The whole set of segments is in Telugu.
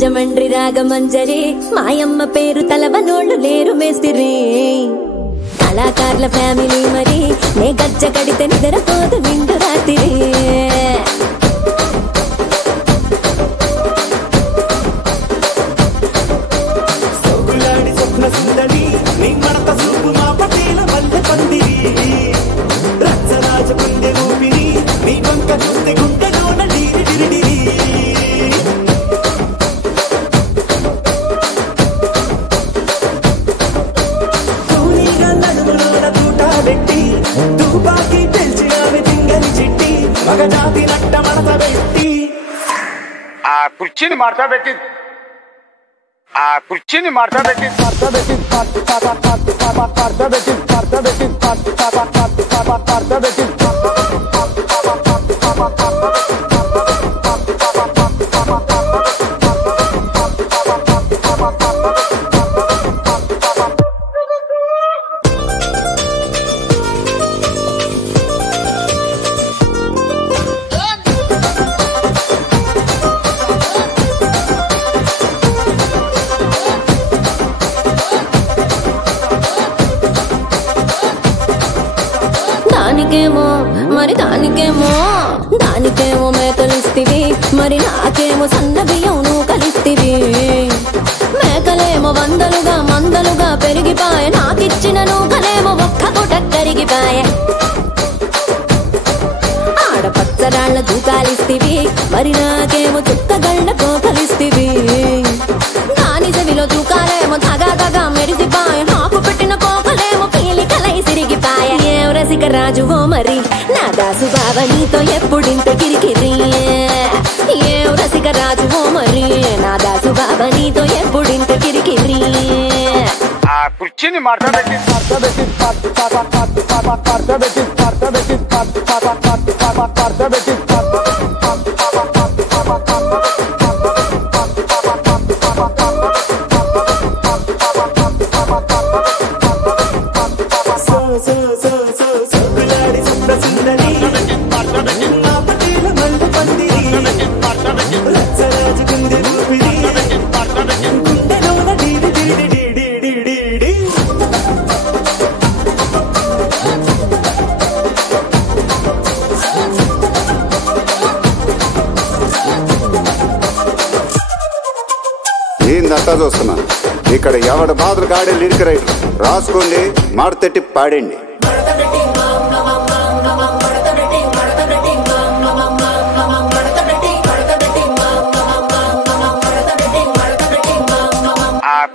రాజమండ్రి రాగమంజరి మాయమ్మ పేరు తలవనోళ్ళు లేరు మేస్తిరి కళాకారుల ఫ్యామిలీ మరి నే గజ్జ కడితే నిద్రపోదు నిండు రాత్రి కుర్చీని మార్తా పెట్టి దానికేమో మేకలిస్తివి మరి నాకేమో సన్న బియ్యం నువ్వు కలిస్తివి మేకలేమో వందలుగా మందలుగా పెరిగిపాయ నాకిచ్చిన నూకలేమో ఒక్క పూట కరిగిపాయ ఆడపచ్చరాళ్ల దూకాలిస్తివి మరి నాకేమో చుక్కగళ్ళ కోకలిస్తివి దాని చెవిలో దూకాలేమో తగా తగా మెరిసిపాయ నాకు పెట్టిన కోకలేమో పీలికలై సిరిగిపాయ ఏం రసిక రాజువో మరి నా దాసు బావ నీతో ఎప్పుడింత కిరికిరి ఏం రసిక రాజువో మరి నా దాసు బావ నీతో ఎప్పుడింత కిరికిరి కుర్చీని మార్తా పెట్టి నేనంతా చూస్తున్నా ఇక్కడ ఎవడ మాదిరి గాడే లిరిక్ రైటర్ రాసుకోండి మాడతెట్టి పాడండి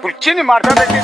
కుర్చీని మార్తా పెట్టి